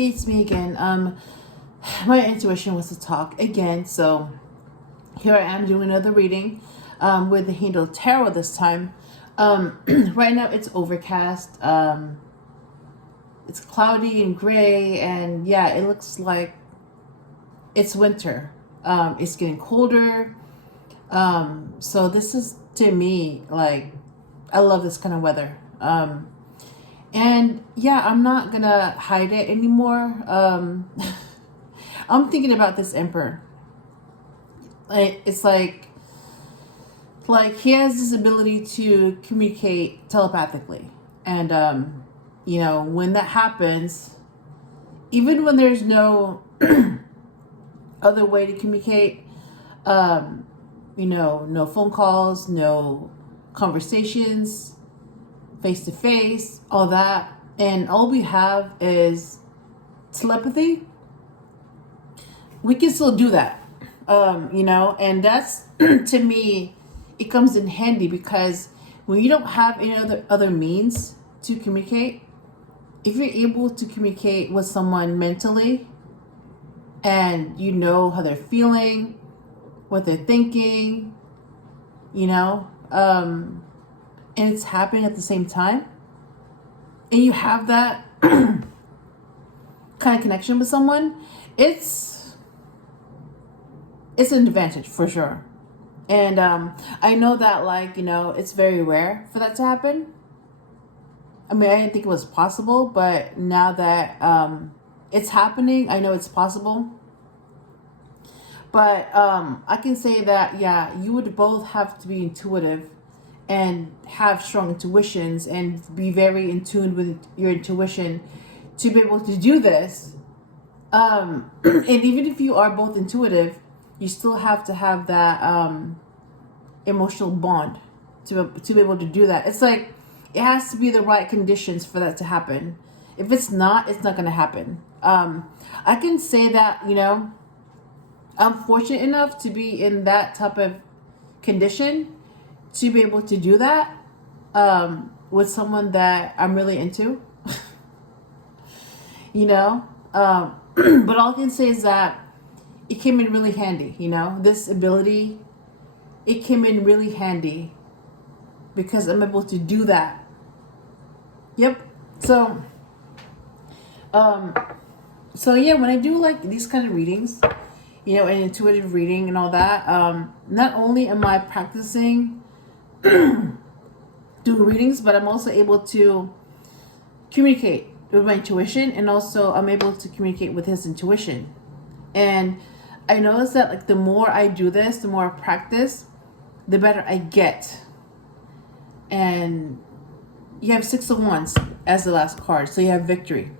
Hey, it's me again. My intuition was to talk again, so here I am doing another reading with the Hindu Tarot this time. Right now it's overcast. It's cloudy and gray, and yeah, it looks like it's winter. It's getting colder. So this is, to me, like, I love this kind of weather. And yeah, I'm not gonna hide it anymore. I'm thinking about this emperor. It's like he has this ability to communicate telepathically, and when that happens, even when there's no other way to communicate, no phone calls, no conversations, face to face, all that, and all we have is telepathy, we can still do that. And that's to me, it comes in handy, because when you don't have any other means to communicate, if you're able to communicate with someone mentally, and you know how they're feeling, what they're thinking, and it's happening at the same time, and you have that kind of connection with someone, it's an advantage for sure. And I know that, it's very rare for that to happen. I mean, I didn't think it was possible, but now that it's happening, I know it's possible. But I can say that, yeah, you would both have to be intuitive and have strong intuitions and be very in tune with your intuition to be able to do this. And even if you are both intuitive, you still have to have that emotional bond to be able to do that. It's like, it has to be the right conditions for that to happen. If it's not going to happen. I can say that, I'm fortunate enough to be in that type of condition to be able to do that with someone that I'm really into. But all I can say is that it came in really handy. This ability, it came in really handy because I'm able to do that. Yep. So yeah, when I do like these kind of readings, an intuitive reading and all that, not only am I practicing doing readings, but I'm also able to communicate with my intuition, and also I'm able to communicate with his intuition. And I notice that, the more I do this, the more I practice, the better I get. And you have 6 of Wands as the last card, so you have victory.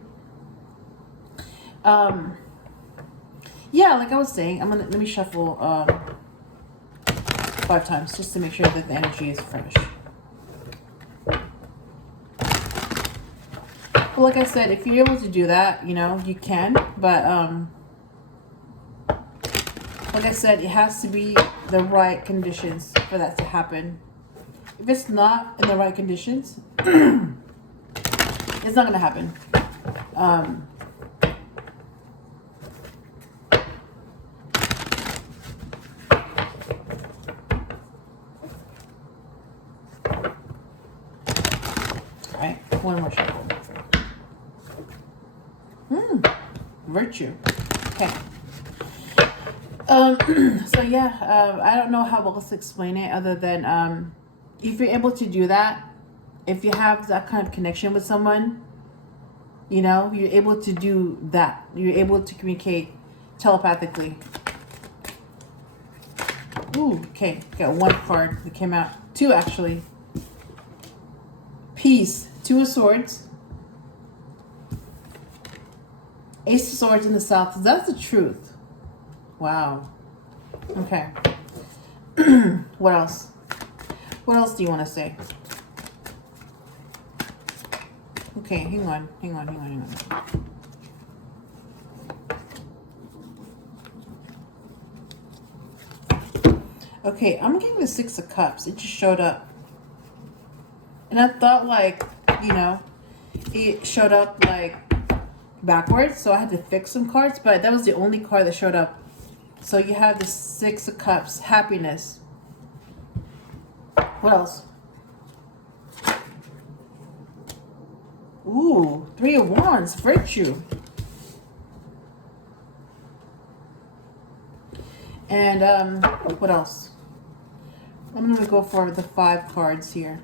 Yeah, like I was saying, let me shuffle 5 times just to make sure that the energy is fresh. Well, like I said, if you're able to do that, you can, but like I said, it has to be the right conditions for that to happen. If it's not in the right conditions, it's not going to happen. All right, one more shuffle. Virtue. Okay. So yeah, I don't know how else to explain it other than if you're able to do that, if you have that kind of connection with someone, you're able to do that. You're able to communicate telepathically. Ooh, okay. Got 1 card that came out. 2 actually. Peace. 2 of Swords. Ace of Swords in the South. That's the truth. Wow. Okay. What else? What else do you want to say? Okay, hang on. Okay, I'm getting the 6 of Cups. It just showed up. And I thought, it showed up backwards, so I had to fix some cards, but that was the only card that showed up. So you have the Six of Cups, happiness. What else? Ooh, Three of Wands, virtue. And what else? I'm gonna go for the 5 cards here.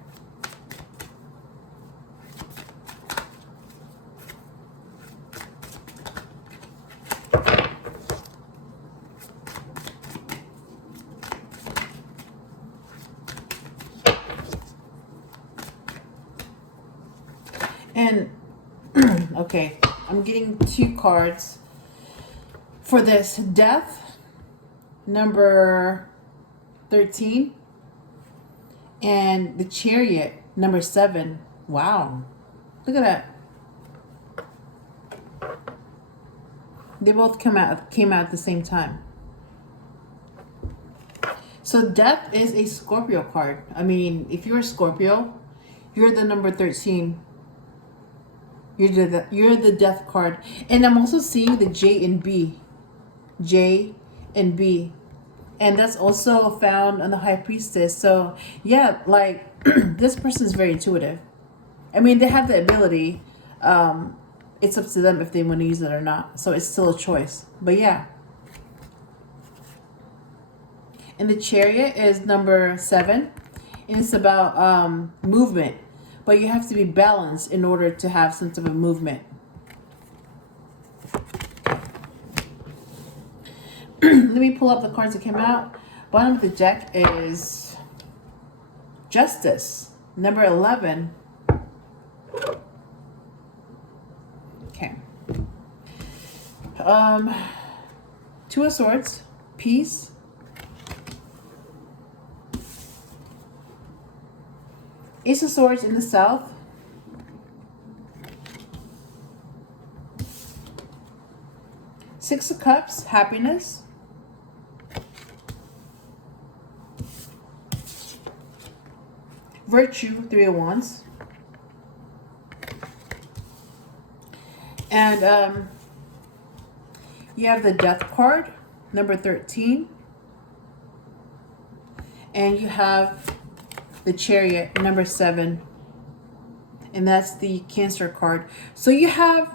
And okay, I'm getting 2 cards for this. Death, number 13, and the Chariot, number 7. Wow, look at that. They both came out at the same time. So Death is a Scorpio card. I mean, if you're a Scorpio, you're the number 13. You're the Death card. And I'm also seeing the J and B. J and B. And that's also found on the High Priestess. So yeah, like this person is very intuitive. I mean, they have the ability. It's up to them if they want to use it or not. So it's still a choice. But yeah. And the Chariot is number 7. And it's about movement. But you have to be balanced in order to have some type of movement. Let me pull up the cards that came out. Bottom of the deck is Justice, number 11. Okay. 2 of Swords, Peace. Ace of Swords in the South. Six of Cups, happiness. Virtue, 3 of Wands. And you have the Death card, number 13. And you have the Chariot, number 7. And that's the Cancer card. So you have,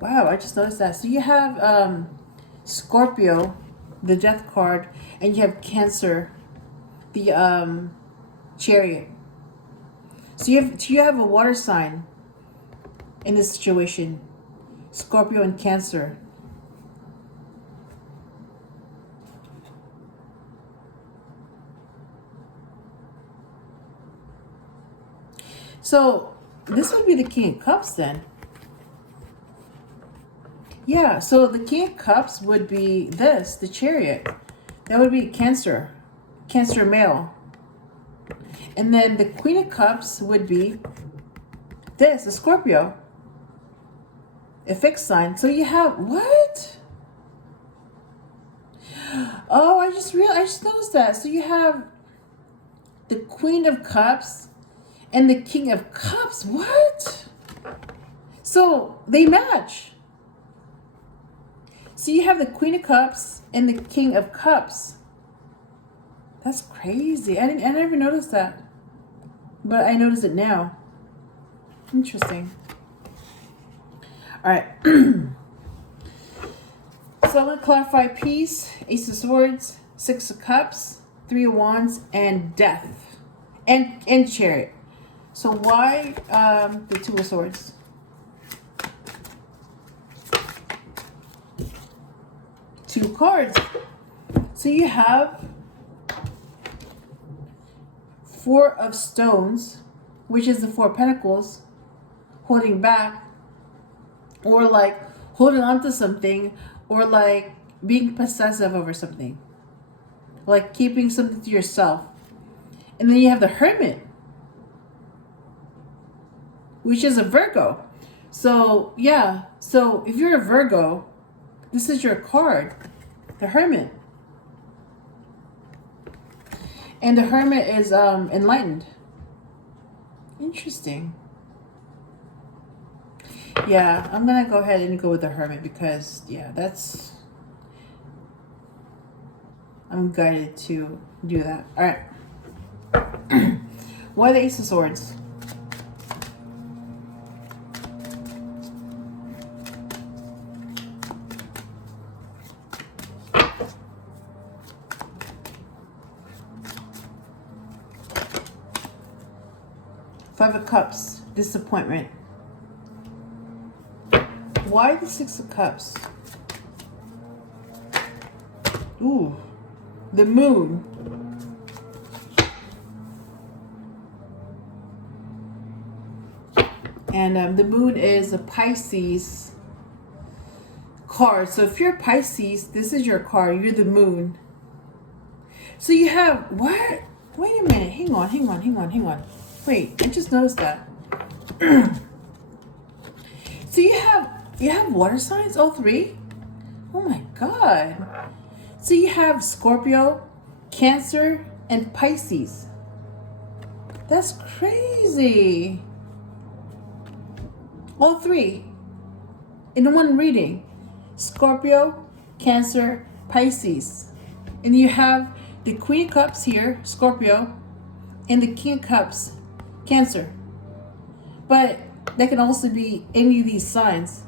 wow, I just noticed that. So you have Scorpio, the Death card, and you have Cancer, the Chariot. So you have a water sign in this situation. Scorpio and Cancer. So this would be the King of Cups then. Yeah, so the King of Cups would be this, the Chariot. That would be Cancer. Cancer male. And then the Queen of Cups would be this, a Scorpio. A fixed sign. So you have, what? Oh, I just noticed that. So you have the Queen of Cups and the King of Cups. What? So they match. So you have the Queen of Cups and the King of Cups. That's crazy. I never noticed that. But I noticed it now. Interesting. All right. So I'm going to clarify Peace, Ace of Swords, 6 of Cups, 3 of Wands, and Death. And Chariot. So why the 2 of Swords? Two cards. So you have 4 of Stones, which is the 4 of Pentacles, holding back, or like holding on to something, or like being possessive over something, like keeping something to yourself. And then you have the Hermit, which is a Virgo. So yeah, so if you're a Virgo, this is your card, the Hermit. And the Hermit is enlightened. Interesting. Yeah, I'm gonna go ahead and go with the Hermit because, yeah, I'm guided to do that. All right. Why the Ace of Swords? Five of Cups, disappointment. Why the Six of Cups? Ooh, the Moon. And the Moon is a Pisces card. So if you're Pisces, this is your card. You're the Moon. So you have, what? Wait a minute. Hang on. Wait, I just noticed that. So you have water signs, all three? Oh my God. So you have Scorpio, Cancer, and Pisces. That's crazy. All three in one reading. Scorpio, Cancer, Pisces. And you have the Queen of Cups here, Scorpio, and the King of Cups, Cancer. But that can also be any of these signs.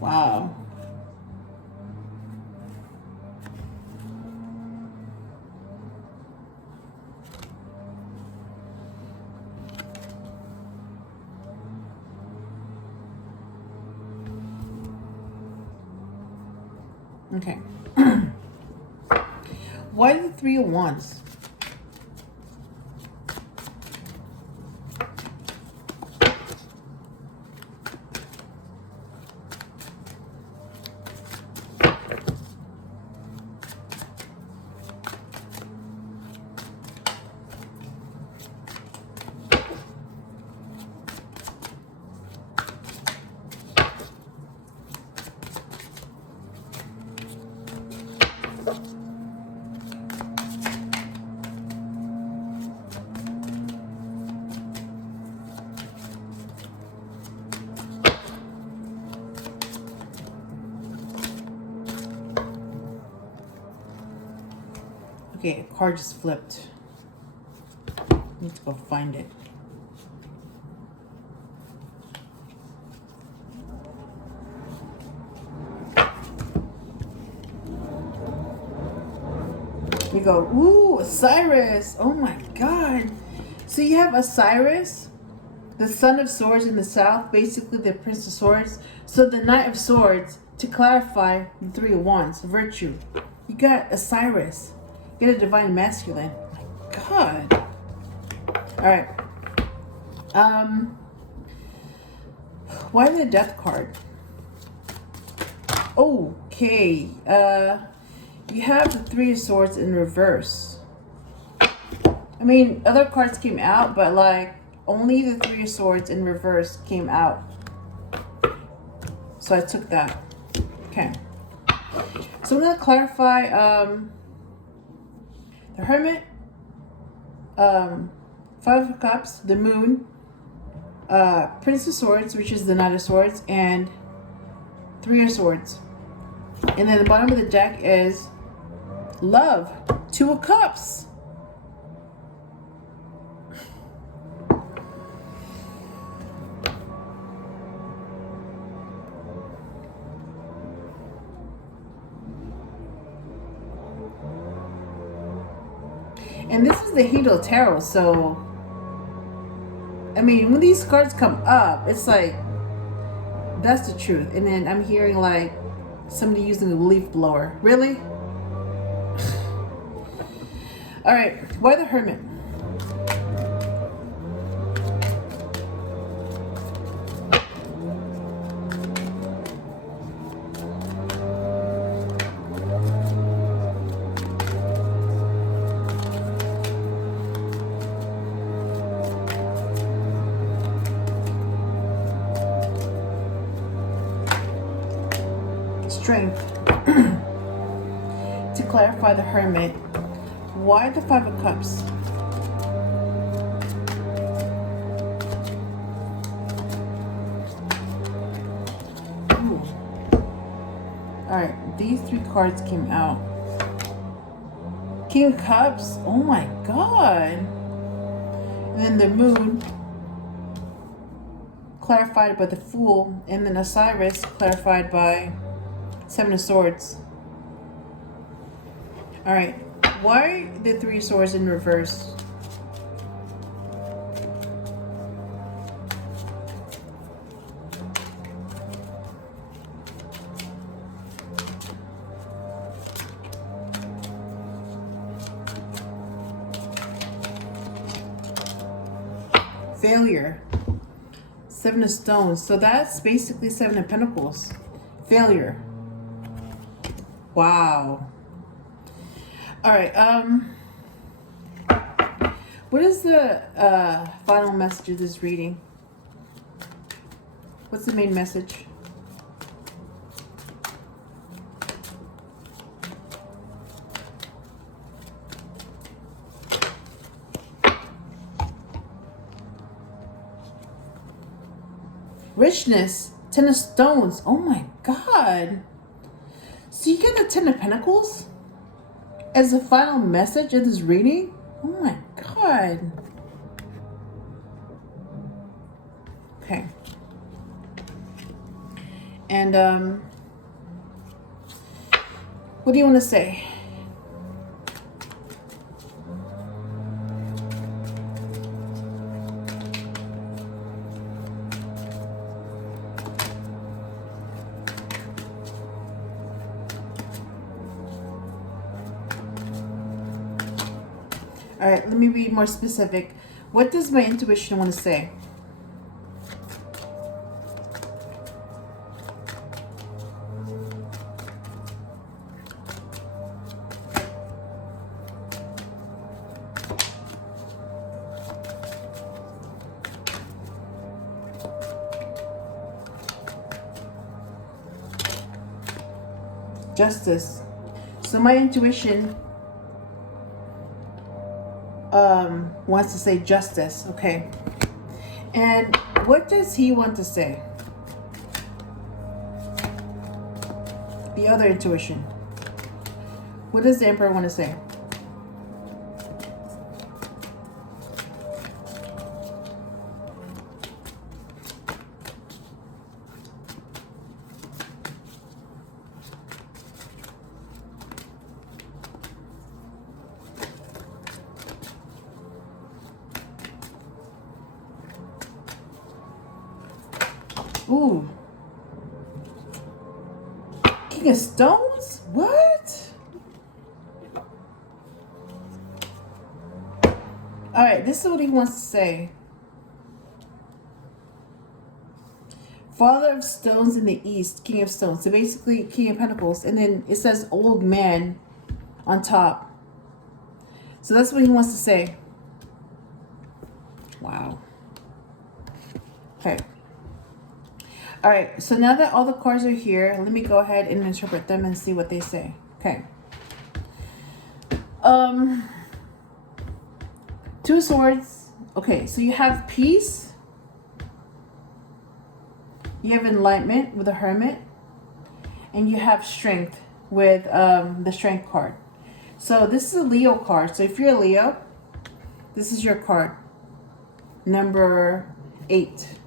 Wow. Okay. Why the Three of Wands? Okay, a card just flipped. Need to go find it. We go, ooh, Osiris. Oh my God. So you have Osiris, the Son of Swords in the south, basically the Prince of Swords. So the Knight of Swords, to clarify the Three of Wands, virtue. You got Osiris. You got a Divine Masculine. Oh my God. All right. Why the Death card? Okay. You have the Three of Swords in reverse. I mean, other cards came out, but like only the Three of Swords in reverse came out. So I took that. Okay. So I'm gonna clarify the Hermit, Five of Cups, the Moon, Prince of Swords, which is the Knight of Swords, and Three of Swords. And then the bottom of the deck is Love, Two of Cups. And this is the Hito Tarot, so I mean, when these cards come up, it's like that's the truth. And then I'm hearing like somebody using a leaf blower. Really? All right, why the Hermit? Strength. To clarify the Hermit, why the Five of Cups? All right, these 3 cards came out. King of Cups. Oh my God. And then the Moon, clarified by the Fool. And then Osiris, clarified by 7 of Swords. All right. Why the 3 of Swords in reverse? Failure. 7 of Stones. So that's basically 7 of Pentacles. Failure. Wow. All right. What is the final message of this reading? What's the main message? Richness. 10 of Stones. Oh my God. So you get the 10 of Pentacles as the final message of this reading? Oh my God. Okay. And what do you want to say? All right, let me be more specific. What does my intuition want to say? Justice. So my intuition wants to say justice. Okay. And what does he want to say? The other intuition. What does the Emperor want to say? Ooh. King of Stones? What? All right, this is what he wants to say. Father of Stones in the East, King of Stones. So basically, King of Pentacles. And then it says old man on top. So that's what he wants to say. Wow. Okay. All right, so now that all the cards are here, let me go ahead and interpret them and see what they say. Okay. 2 of Swords. Okay, so you have peace. You have enlightenment with the Hermit. And you have strength with the Strength card. So this is a Leo card. So if you're a Leo, this is your card. Number 8.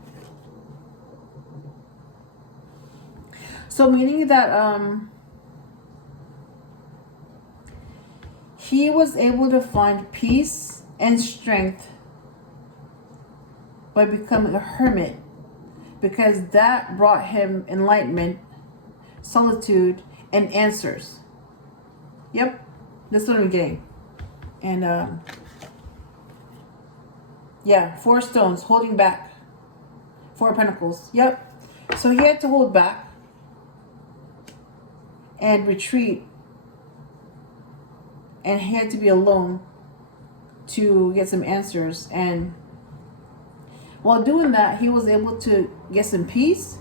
So meaning that he was able to find peace and strength by becoming a hermit, because that brought him enlightenment, solitude, and answers. Yep, that's what I'm getting. And yeah, 4 stones, holding back. 4 pentacles. Yep. So he had to hold back and retreat, and he had to be alone to get some answers. And while doing that, he was able to get some peace,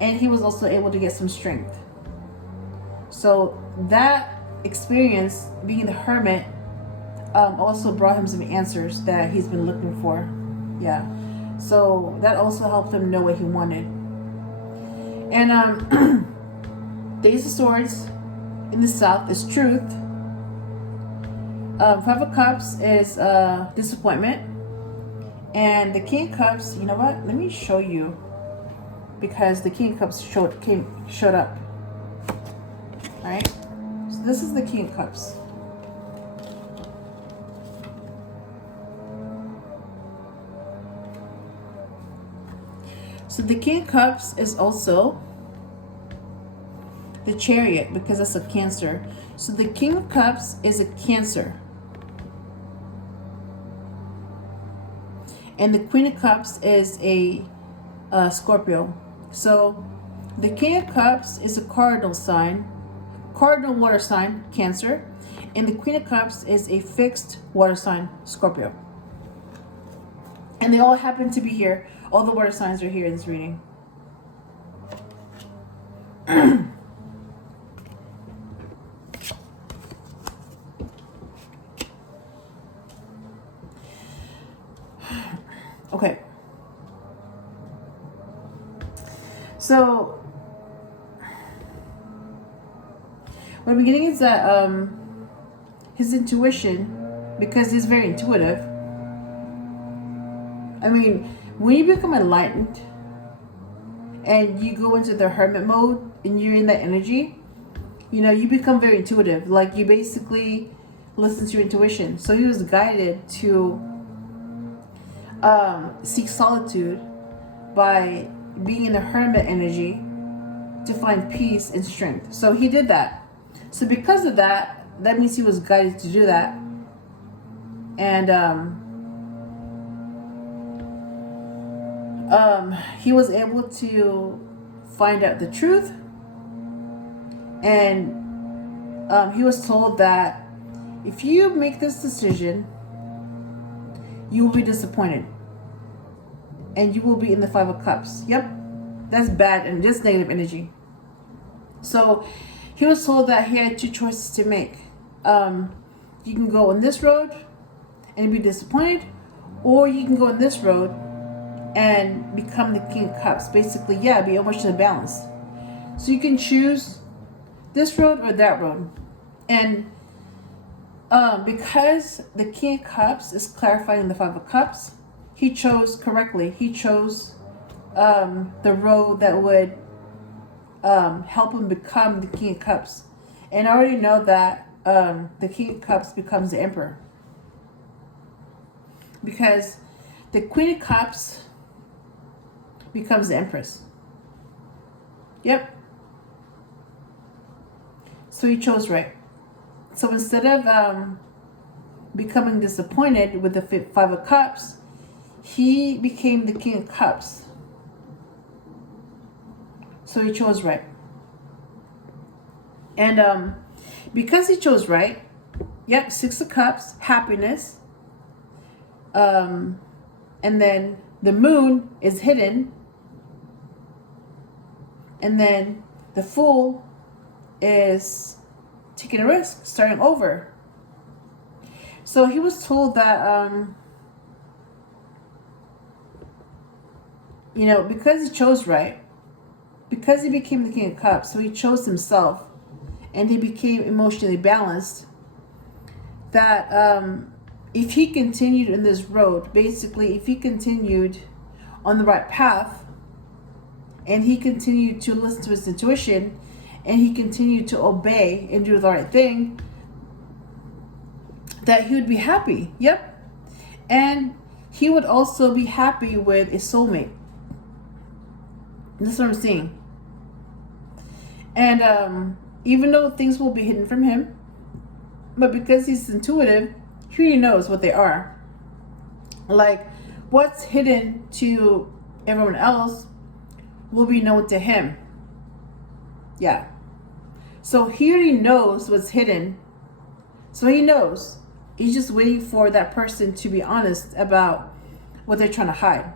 and he was also able to get some strength. So that experience, being the hermit, also brought him some answers that he's been looking for. Yeah, so that also helped him know what he wanted. And Ace of Swords in the South is truth. Five of Cups is disappointment. And the King of Cups, you know what? Let me show you. Because the King of Cups showed up. Alright? So this is the King of Cups. So the King of Cups is also the Chariot, because that's a Cancer. So the King of Cups is a Cancer. And the Queen of Cups is a Scorpio. So the King of Cups is a cardinal sign, cardinal water sign, Cancer. And the Queen of Cups is a fixed water sign, Scorpio. And they all happen to be here. All the water signs are here in this reading. Okay. So what I'm getting is that his intuition, because he's very intuitive. I mean, when you become enlightened and you go into the hermit mode and you're in that energy, you know, you become very intuitive. Like, you basically listen to your intuition. So he was guided to seek solitude by being in the hermit energy to find peace and strength. So he did that. So because of that, that means he was guided to do that. And he was able to find out the truth. And he was told that if you make this decision, you will be disappointed. And you will be in the Five of Cups. Yep. That's bad and just negative energy. So he was told that he had two choices to make. You can go on this road and be disappointed, or you can go on this road and become the King of Cups. Basically, yeah, be emotionally balanced. So you can choose this road or that road. And because the King of Cups is clarifying the Five of Cups, he chose correctly. He chose the road that would help him become the King of Cups. And I already know that the King of Cups becomes the Emperor. Because the Queen of Cups becomes the Empress. Yep. So he chose right. So instead of becoming disappointed with the Five of Cups, he became the King of Cups. So he chose right. And because he chose right, yep, Six of Cups, happiness. And then the moon is hidden. And then the Fool is taking a risk, starting over. So he was told that, you know, because he chose right, because he became the King of Cups, so he chose himself, and he became emotionally balanced, that if he continued in this road, basically, if he continued on the right path, and he continued to listen to his intuition, and he continued to obey and do the right thing, that he would be happy. Yep. And he would also be happy with a soulmate. That's what I'm seeing. And even though things will be hidden from him, but because he's intuitive, he already knows what they are. Like, what's hidden to everyone else will be known to him. Yeah. So he already knows what's hidden. So he knows. He's just waiting for that person to be honest about what they're trying to hide.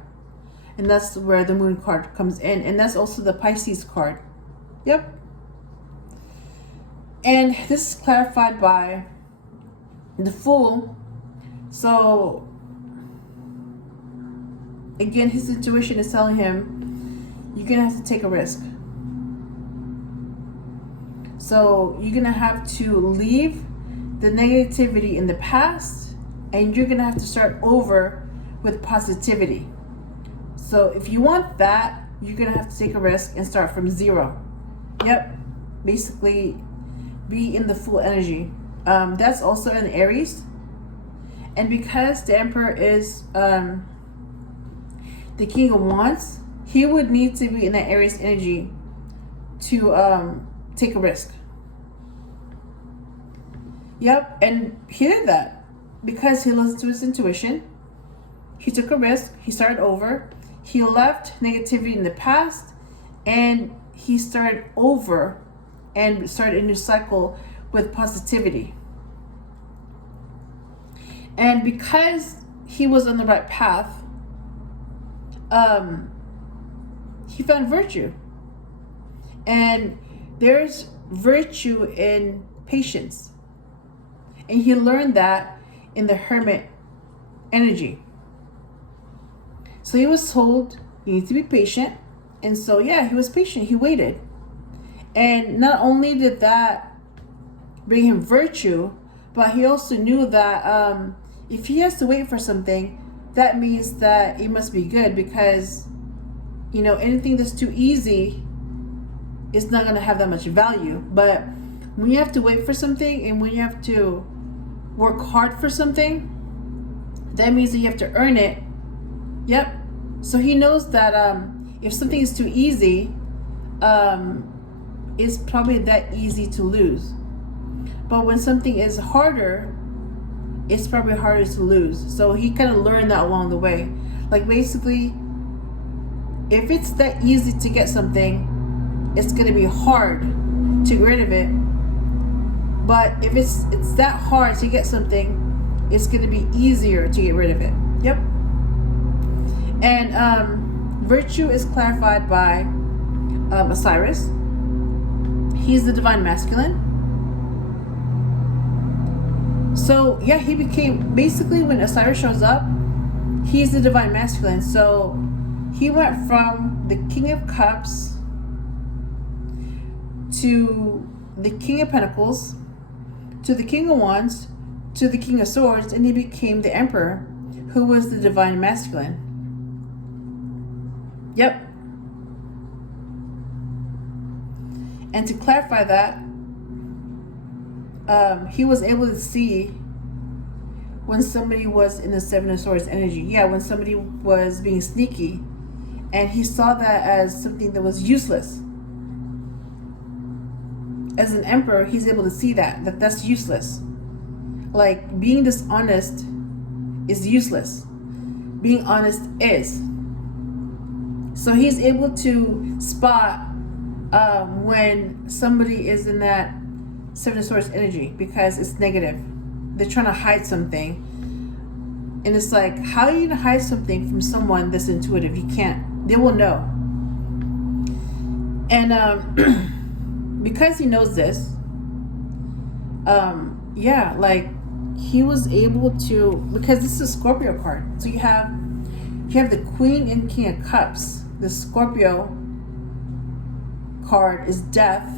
And that's where the Moon card comes in. And that's also the Pisces card. Yep. And this is clarified by the Fool. So, again, his intuition is telling him, you're going to have to take a risk. So you're going to have to leave the negativity in the past, and you're going to have to start over with positivity. So if you want that, you're going to have to take a risk and start from zero. Yep. Basically, be in the full energy. That's also in Aries. And because the Emperor is the King of Wands, he would need to be in that Aries energy to take a risk. Yep, and he did that because he listened to his intuition. He took a risk. He started over. He left negativity in the past, and he started over and started a new cycle with positivity. And because he was on the right path, he found virtue. And there's virtue in patience. And he learned that in the Hermit energy. So he was told, you need to be patient. And so, yeah, he was patient. He waited. And not only did that bring him virtue, but he also knew that if he has to wait for something, that means that it must be good, because, you know, anything that's too easy is not going to have that much value. But when you have to wait for something, and when you have to work hard for something, that means that you have to earn it. Yep. So he knows that if something is too easy, it's probably that easy to lose. But when something is harder, it's probably harder to lose. So he kind of learned that along the way. Like, basically, if it's that easy to get something, it's going to be hard to get rid of it. But if it's that hard to get something, it's going to be easier to get rid of it. Yep. And virtue is clarified by Osiris. He's the divine masculine. So, yeah, he became, basically, when Osiris shows up, he's the divine masculine. So he went from the King of Cups to the King of Pentacles to the King of Wands to the King of Swords, and he became the Emperor, who was the divine masculine. Yep. And to clarify that, he was able to see when somebody was in the Seven of Swords energy. Yeah, when somebody was being sneaky, and he saw that as something that was useless. As an emperor, he's able to see that's useless. Like, being dishonest is useless. Being honest is. So he's able to spot when somebody is in that Seven of Swords energy, because it's negative. They're trying to hide something. And it's like, how are you going to hide something from someone that's intuitive? You can't. They will know. And because he knows this, yeah, like, he was able to, because this is a Scorpio card. So you have the Queen and King of Cups. The Scorpio card is death,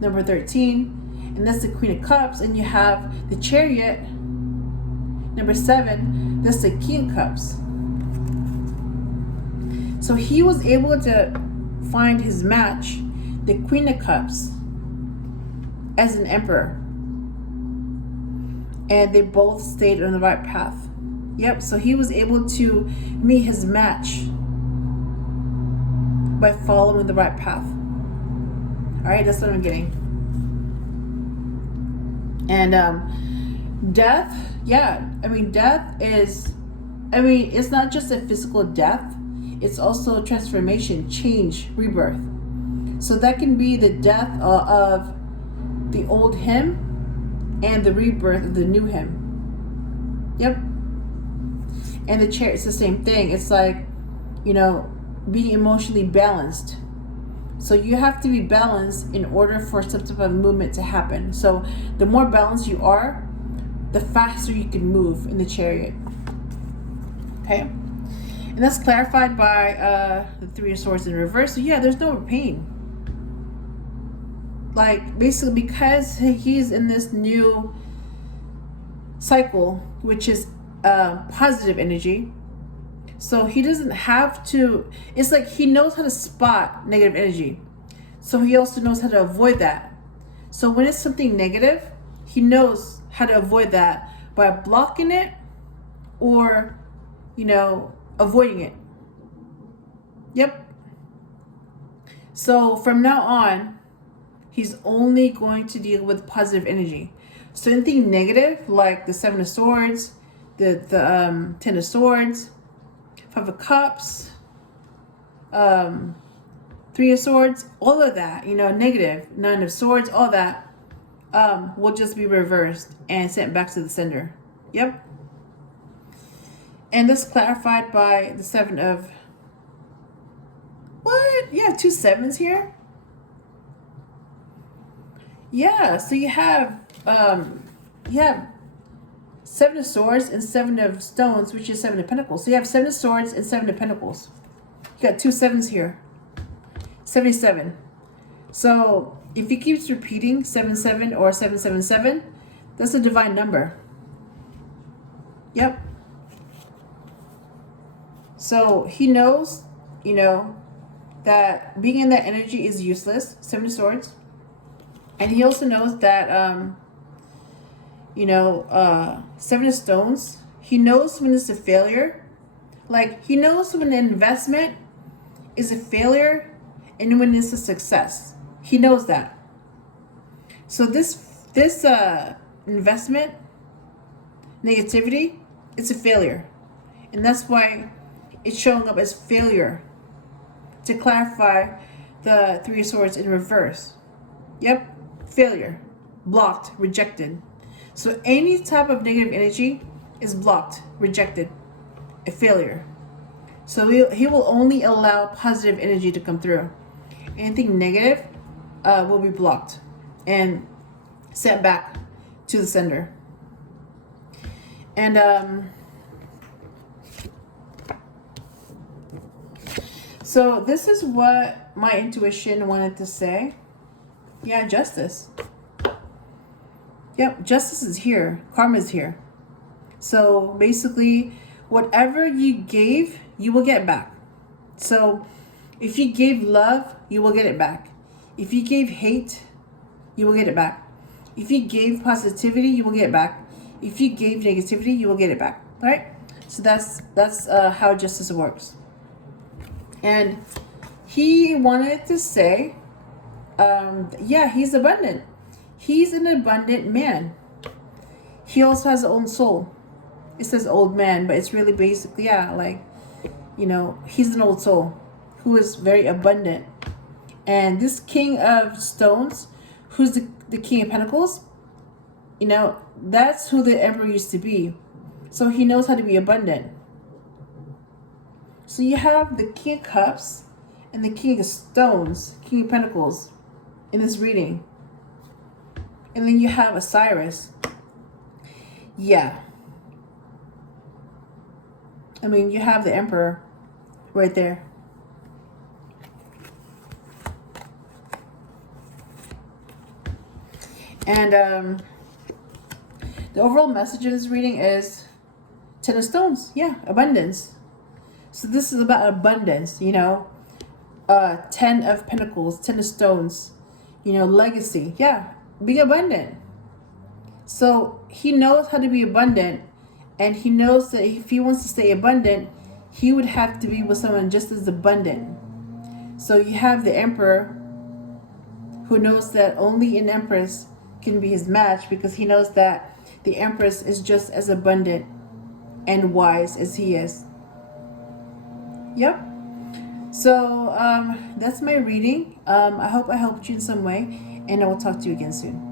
number 13, and that's the Queen of Cups. And you have the Chariot, number 7, that's the King of Cups. So he was able to find his match, the Queen of Cups, as an emperor, and they both stayed on the right path. Yep. So he was able to meet his match by following the right path. All right, that's what I'm getting. And death, yeah, I mean, death is, I mean, it's not just a physical death, it's also transformation, change, rebirth. So that can be the death of the old him and the rebirth of the new him. Yep. And the Chariot, it's the same thing. It's like, you know, being emotionally balanced. So you have to be balanced in order for some type of movement to happen. So the more balanced you are, the faster you can move in the Chariot. Okay? And that's clarified by the Three of Swords in reverse. So yeah, there's no pain. like basically because he's in this new cycle, which is positive energy. So he doesn't have to, it's like he knows how to spot negative energy. So he also knows how to avoid that. So when it's something negative, he knows how to avoid that by blocking it or, avoiding it. Yep. So from now on, he's only going to deal with positive energy. So anything negative, like the Seven of Swords, the Ten of Swords, Five of Cups, Three of Swords, all of that, negative, Nine of Swords, all that, will just be reversed and sent back to the sender. Yep. And this clarified by the Seven of, what? Yeah, 2 sevens here. Yeah, so you have Seven of Swords and Seven of Stones, which is Seven of Pentacles. So you have Seven of Swords and Seven of Pentacles. You got 2 sevens here. 77. So if he keeps repeating 77 or 777, that's a divine number. Yep. So he knows, that being in that energy is useless. Seven of Swords. And he also knows that, Seven of Stones, he knows when it's a failure. Like, he knows when an investment is a failure and when it's a success. He knows that. So this investment, negativity, it's a failure. And that's why it's showing up as failure, to clarify the Three of Swords in reverse. Yep. Failure, blocked, rejected. So any type of negative energy is blocked, rejected, a failure. So he will only allow positive energy to come through. Anything negative will be blocked and sent back to the sender. And so this is what my intuition wanted to say. Yeah, justice. Yep, justice is here. Karma is here. So basically, whatever you gave, you will get back. So if you gave love, you will get it back. If you gave hate, you will get it back. If you gave positivity, you will get it back. If you gave negativity, you will get it back. All right? So that's how justice works. And he wanted to say, he's abundant. He's an abundant man. He also has his own soul. It says old man, but it's really basically, he's an old soul who is very abundant. And this King of Stones, who's the King of Pentacles, that's who the Emperor used to be. So he knows how to be abundant. So you have the King of Cups and the King of Stones, King of Pentacles, in this reading. And then you have Osiris. Yeah. I mean, you have the Emperor right there. And the overall message of this reading is Ten of Stones. Yeah, abundance. So this is about abundance, 10 of Pentacles, 10 of Stones, legacy. Yeah, being abundant. So he knows how to be abundant, and he knows that if he wants to stay abundant, he would have to be with someone just as abundant. So you have the Emperor, who knows that only an Empress can be his match, because he knows that the Empress is just as abundant and wise as he is. Yep. So that's my reading. I hope I helped you in some way, and I will talk to you again soon.